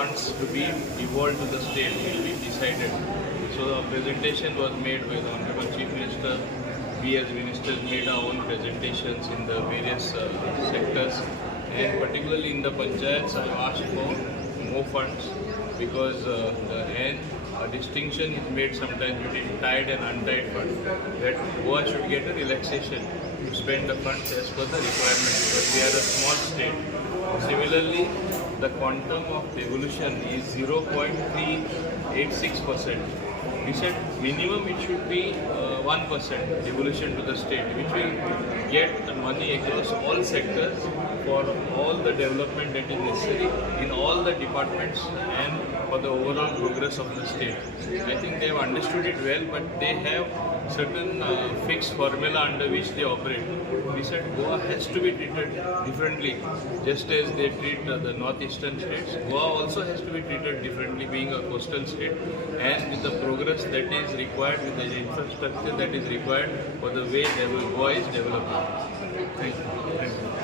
funds to be devolved to the state will be decided. So a presentation was made by the Honorable Chief Minister. We as ministers made our own presentations in the various sectors, and particularly in the panchayats I asked for more funds because a distinction is made sometimes between tied and untied funds. That Goa should get a relaxation to spend the funds as per the requirement because we are a small state. Similarly, the quantum of devolution is 0.386%. We said minimum it should be 1% devolution to the state, which will get the money across all sectors for all the development that is necessary in all the departments and for the overall progress of the state. I think they have understood it well, but they have certain fixed formula under which they operate. We said Goa has to be treated differently, just as they treat the northeastern states. Goa also has to be treated differently, being a coastal state, and with the progress that is required, with the infrastructure that is required for the way Goa is developing. Thank you. Thank you.